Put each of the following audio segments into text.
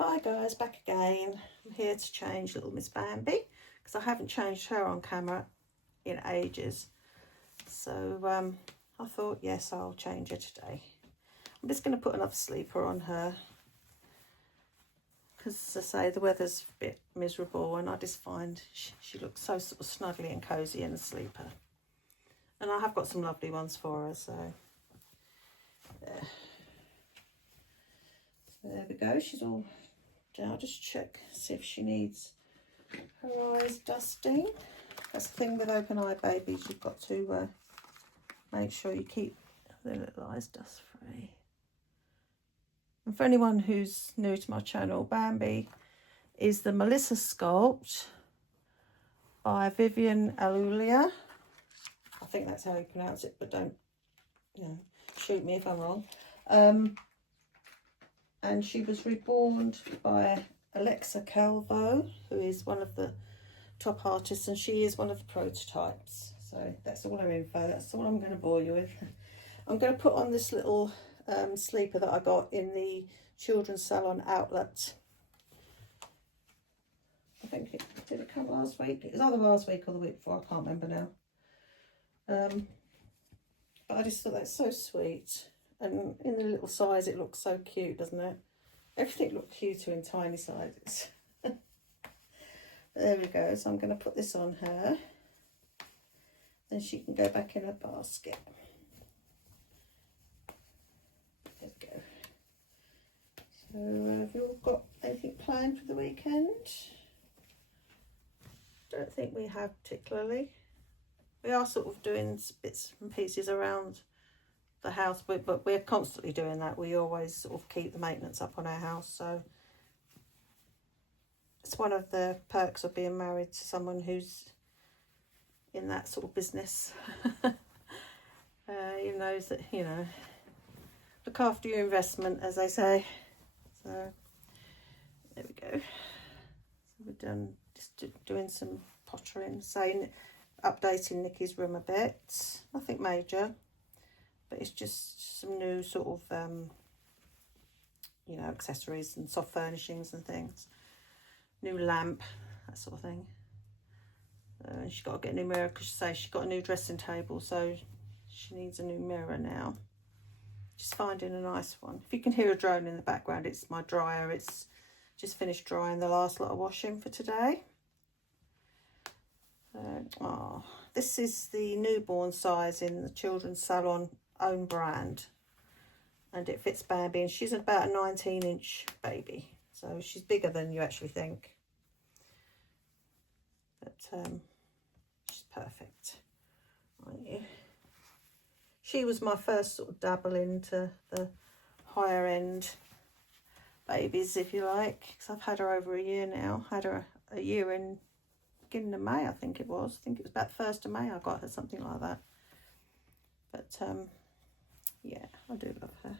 Hi guys, back again. I'm here to change little Miss Bambi because I haven't changed her on camera in ages. So I thought, yes, I'll change her today. I'm just going to put another sleeper on her because, as I say, the weather's a bit miserable and I just find she looks so sort of snuggly and cosy in a sleeper. And I have got some lovely ones for her, so there. So there we go. She's all... I'll just check, see if she needs her eyes dusting. That's the thing with open eye babies, you've got to make sure you keep their little eyes dust free. And for anyone who's new to my channel, Bambi is the Melissa sculpt by Viviane Aleluia. I think that's how you pronounce it, but don't, shoot me if I'm wrong. And she was reborn by Calvo, who is one of the top artists, and she is one of the prototypes. So that's all her info. That's all I'm going to bore you with. I'm going to put on this little sleeper that I got in the children's salon outlet. I think did it come last week? It was either last week or the week before. I can't remember now. But I just thought that's so sweet. And in the little size, it looks so cute, doesn't it? Everything looks cuter in tiny sizes. There we go. So I'm going to put this on her. Then she can go back in her basket. There we go. So have you all got anything planned for the weekend? Don't think we have particularly. We are sort of doing bits and pieces around the house, but we're constantly doing that. We always sort of keep the maintenance up on our house, so it's one of the perks of being married to someone who's in that sort of business. You know that, look after your investment, as they say. So there we go. So we're done just doing some pottering, updating Nikki's room a bit. Nothing major. But it's just some new sort of, accessories and soft furnishings and things. New lamp, that sort of thing. And she's got to get a new mirror because she's got a new dressing table, so she needs a new mirror now. Just finding a nice one. If you can hear a drone in the background, it's my dryer. It's just finished drying the last lot of washing for today. This is the newborn size in the children's salon own brand, and it fits Bambi, and she's about a 19-inch baby, so she's bigger than you actually think, but she's perfect, aren't you? She was my first sort of dabble into the higher end babies, if you like, because I've had her over a year now. Had her a year in beginning of May, I think it was about 1st of May I got her, something like that. But yeah, I do love her.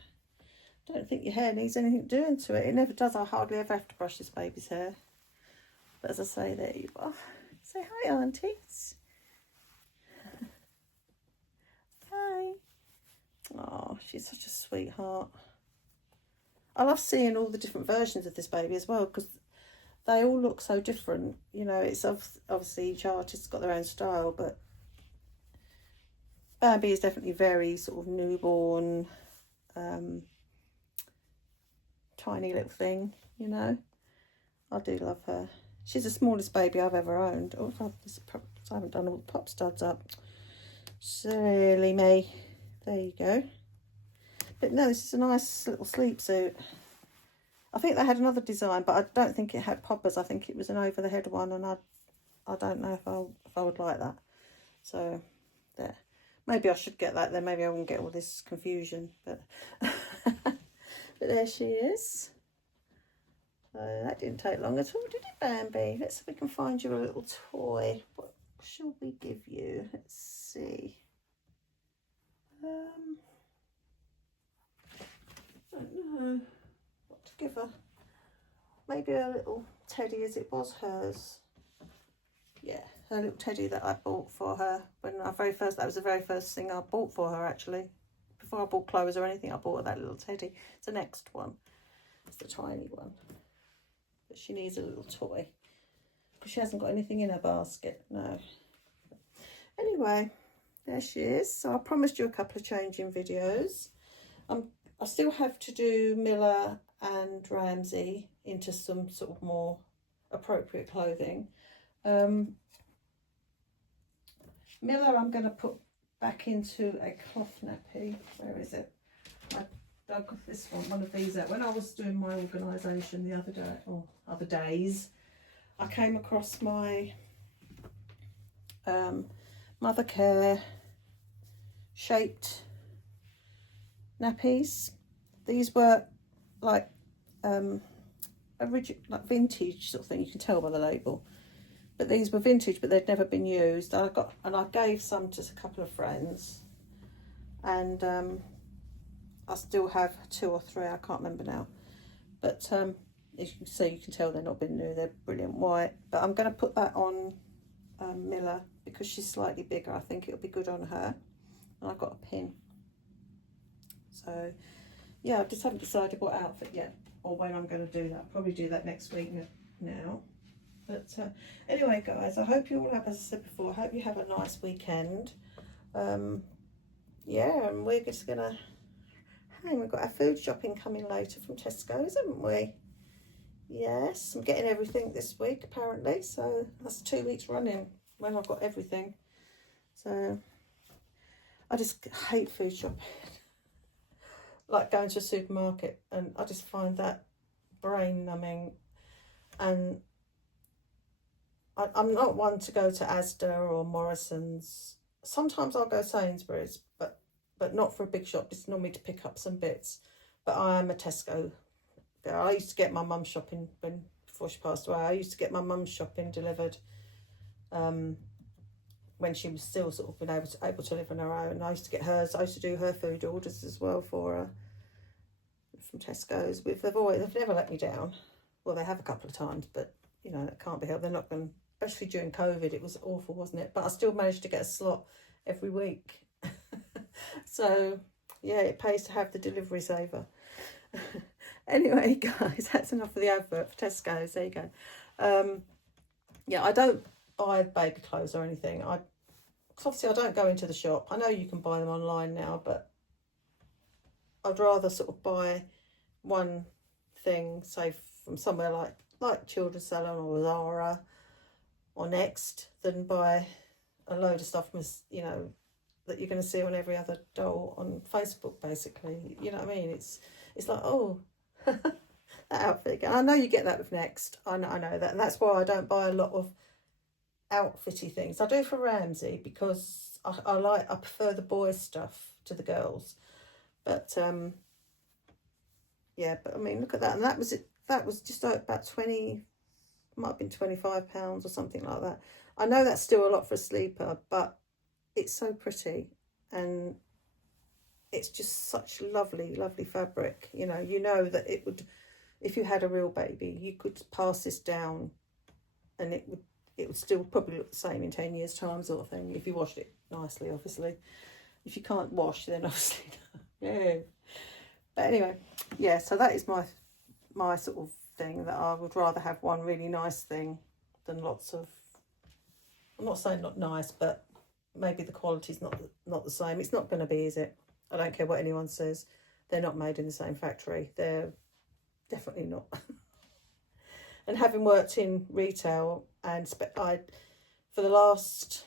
Don't think your hair needs anything doing to it. It never does. I hardly ever have to brush this baby's hair. But as I say, there you are. Say hi, aunties. Hi. Oh, she's such a sweetheart. I love seeing all the different versions of this baby as well, because they all look so different. It's obviously each artist's got their own style, but Bambi is definitely very sort of newborn, tiny little thing, I do love her. She's the smallest baby I've ever owned. Oh, I haven't done all the pop studs up. Silly me. There you go. But no, this is a nice little sleep suit. I think they had another design, but I don't think it had poppers. I think it was an over-the-head one, and I don't know if I would like that. So there. Maybe I should get that then. Maybe I won't get all this confusion. But but there she is. So that didn't take long at all, did it, Bambi? Let's see if we can find you a little toy. What shall we give you? Let's see. I don't know what to give her. Maybe a little teddy, as it was hers. Yeah, her little teddy that I bought for her when that was the very first thing I bought for her, actually. Before I bought clothes or anything, I bought her that little teddy. It's the next one. It's the tiny one. but she needs a little toy because she hasn't got anything in her basket. No. Anyway, there she is. So I promised you a couple of changing videos. I still have to do Miller and Ramsey into some sort of more appropriate clothing. Miller I'm going to put back into a cloth nappy. Where is it? I dug this one of these out. When I was doing my organisation the other day, or other days, I came across my Mother Care shaped nappies. These were like original, like vintage sort of thing. You can tell by the label. But these were vintage, but they'd never been used. I gave some to a couple of friends, and I still have 2 or 3. I can't remember now. But as you can see, you can tell they're not been new. They're brilliant white. But I'm going to put that on Miller because she's slightly bigger. I think it'll be good on her. And I've got a pin. So yeah, I just haven't decided what outfit yet or when I'm going to do that. I'll probably do that next week now. But anyway, guys, I hope you all have, as I said before, I hope you have a nice weekend. Yeah, and we're just going to hang. We've got our food shopping coming later from Tesco's, haven't we? Yes, I'm getting everything this week, apparently. So that's 2 weeks running when I've got everything. So I just hate food shopping. Like going to a supermarket, and I just find that brain numbing. And I'm not one to go to Asda or Morrison's. Sometimes I'll go Sainsbury's, but not for a big shop. It's normally to pick up some bits. But I am a Tesco girl. I used to get my mum shopping before she passed away. I used to get my mum's shopping delivered when she was still sort of been able to live on her own. I used to get hers. I used to do her food orders as well for her from Tesco's. They've never let me down. Well, they have a couple of times, but you know, that can't be helped. They're not going. Especially during COVID, it was awful, wasn't it? But I still managed to get a slot every week. So yeah, it pays to have the delivery saver. Anyway, guys, that's enough of the advert for Tesco's. There you go. Yeah, I don't buy baby clothes or anything. Obviously I don't go into the shop. I know you can buy them online now, but I'd rather sort of buy one thing, say from somewhere like Children's Salon or Zara or Next, than buy a load of stuff, you know, that you're going to see on every other doll on Facebook, basically. You know what I mean? It's like, oh, that outfit again. I know you get that with Next. I know that, and that's why I don't buy a lot of outfitty things. I do for Ramsey because I prefer the boys stuff to the girls. But yeah, but I mean, look at that, and that was it. That was just about 20, might have been £25 or something like that. I know that's still a lot for a sleeper, but it's so pretty, and it's just such lovely fabric. You know that it would, if you had a real baby, you could pass this down and it would still probably look the same in 10 years time, sort of thing, if you washed it nicely, obviously. If you can't wash, then obviously yeah. But anyway, yeah, so that is my sort of thing, that I would rather have one really nice thing than lots of, I'm not saying not nice, but maybe the quality's not the same. It's not going to be, is it? I don't care what anyone says. They're not made in the same factory. They're definitely not. And having worked in retail, and for the last,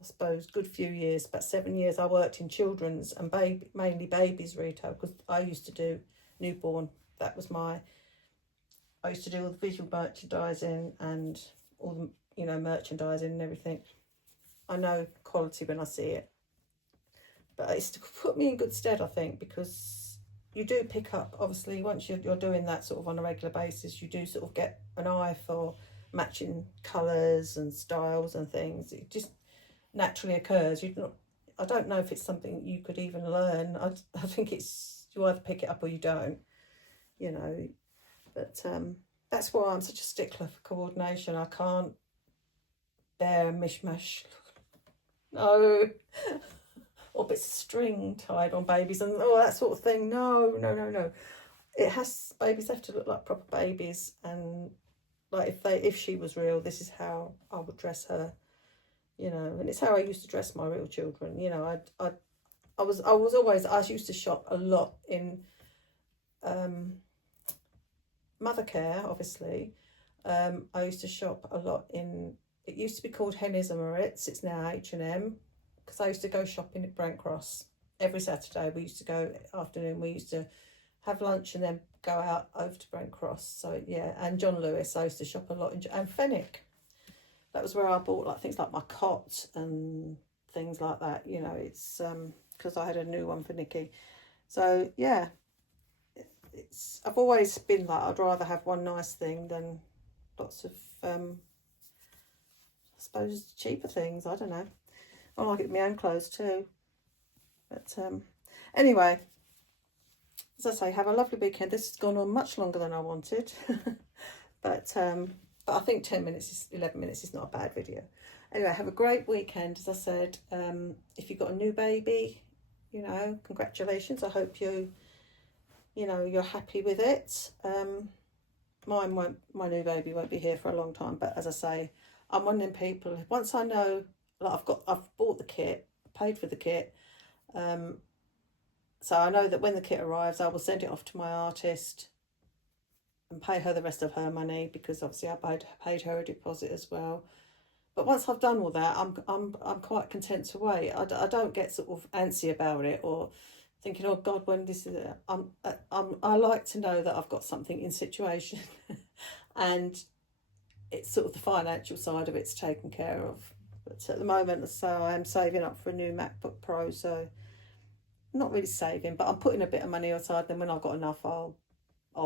I suppose, good few years, about 7 years, I worked in children's and mainly babies retail, because I used to do newborn. That was I used to do all the visual merchandising and all the, you know, merchandising and everything. I know quality when I see it. But it's to put me in good stead, I think, because you do pick up, obviously, once you're doing that sort of on a regular basis, you do sort of get an eye for matching colours and styles and things. It just naturally occurs. I don't know if it's something you could even learn. I think it's, you either pick it up or you don't, you know. But that's why I'm such a stickler for coordination. I can't bear a mishmash. No. Or bits of string tied on babies and that sort of thing. No. it has, babies have to look like proper babies, and like if she was real, this is how I would dress her, you know. And it's how I used to dress my real children, you know. I used to shop a lot in mother care, obviously. I used to shop a lot in, it used to be called Hennes and Moritz, it's now H&M, because I used to go shopping at Brent Cross every Saturday. We used to go afternoon, we used to have lunch and then go out over to Brent Cross. So yeah, and John Lewis, I used to shop a lot in, and Fenwick. That was where I bought like things like my cot and things like that, you know. It's because I had a new one for Nikki. So yeah, I've always been like, I'd rather have one nice thing than lots of I suppose cheaper things. I don't know. I like it in my own clothes too. But anyway, as I say, have a lovely weekend. This has gone on much longer than I wanted. But I think 11 minutes is not a bad video. Anyway, have a great weekend. As I said, if you've got a new baby, you know, congratulations. I hope you know, you're happy with it. My new baby won't be here for a long time, but as I say, I'm one of them people, once I know, like I've bought the kit, paid for the kit, so I know that when the kit arrives, I will send it off to my artist and pay her the rest of her money, because obviously I paid her a deposit as well. But once I've done all that, I'm quite content to wait. I don't get sort of antsy about it, or thinking, oh God, when this is, I like to know that I've got something in situation, and it's sort of the financial side of it's taken care of. But at the moment, so I am saving up for a new MacBook Pro, so not really saving, but I'm putting a bit of money aside. Then when I've got enough, I'll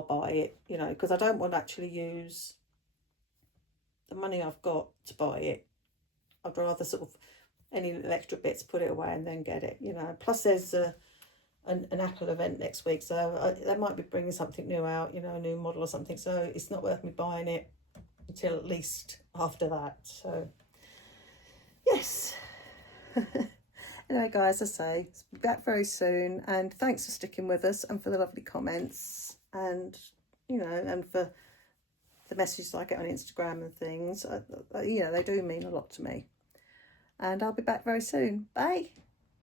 buy it, you know, because I don't want to actually use the money I've got to buy it. I'd rather sort of any little extra bits, put it away and then get it, you know. Plus there's an Apple event next week, so they might be bringing something new out, you know, a new model or something, so it's not worth me buying it until at least after that. So yes. Anyway guys, as I say, be back very soon, and thanks for sticking with us and for the lovely comments, and you know, and for the messages I get on Instagram and things. You know, they do mean a lot to me, and I'll be back very soon. Bye.